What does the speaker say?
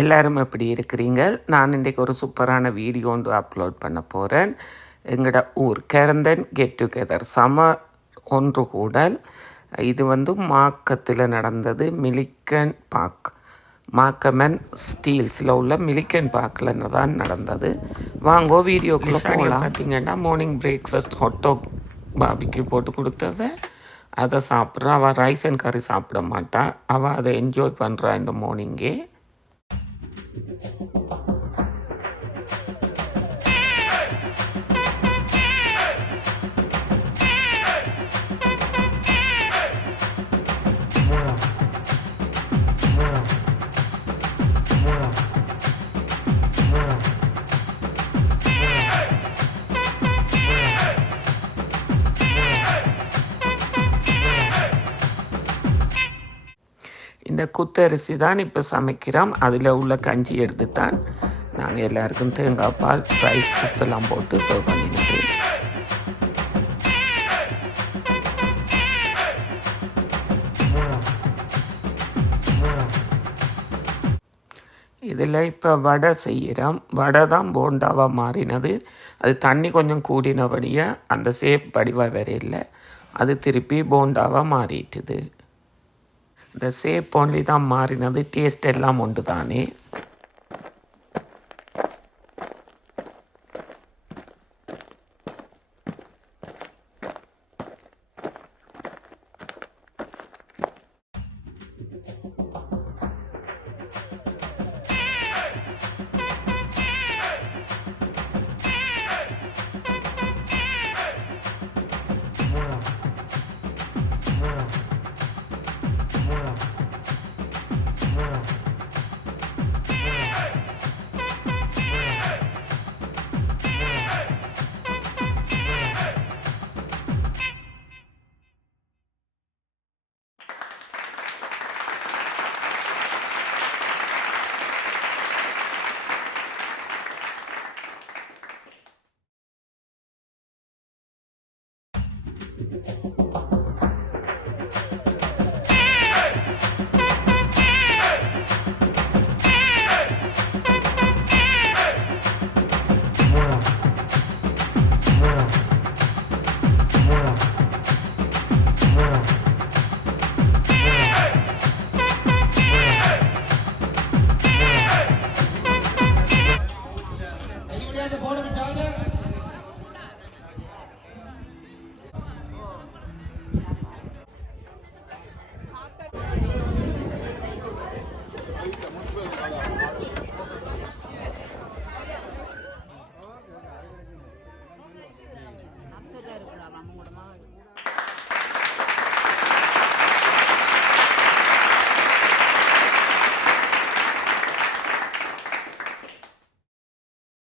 எல்லாரும் எப்படி இருக்கிறீங்க? நான் இன்றைக்கு ஒரு சூப்பரான வீடியோ ஒன்று அப்லோட் பண்ண போகிறேன். எங்களோட ஊர் கரந்தன் கெட் டுகெதர் ஒன்று கூடல். இது மாக்கத்தில் நடந்தது. மிலிக்கன் பார்க், மாக்கமன் ஸ்டீல்ஸில் உள்ள மிலிக்கன் பார்க்கில் தான் நடந்தது. வாங்கோ வீடியோக்குள்ளே போகலாம். பார்த்தீங்கன்னா மார்னிங் பிரேக்ஃபாஸ்ட் ஹொட்டோ பாபிக்கு போட்டு கொடுத்தது. அதை சாப்பிட்றா. அவள் ரைஸ் அண்ட் கறி சாப்பிட மாட்டா. அவள் அதை என்ஜாய் பண்ணுறா இந்த மார்னிங்கே. இந்த குத்தரிசி தான் இப்போ சமைக்கிறோம். அதில் உள்ள கஞ்சி எடுத்து தான் நாங்கள் எல்லாருக்கும் தேங்காய் பால், ரைஸ், உப்பெல்லாம் போட்டு சர்வ் பண்ணினது. இதில் இப்போ வடை செய்கிறோம். வடை தான் போண்டாவாக மாறினது. அது தண்ணி கொஞ்சம் கூடினபடியாக அந்த சேப் வடிவாக வரையில்லை. அது திருப்பி போண்டாவாக மாறிட்டுது. இந்த சேப் ஒன்லி தான் மாறினது. டேஸ்ட் எல்லாம் ஒன்று தானே.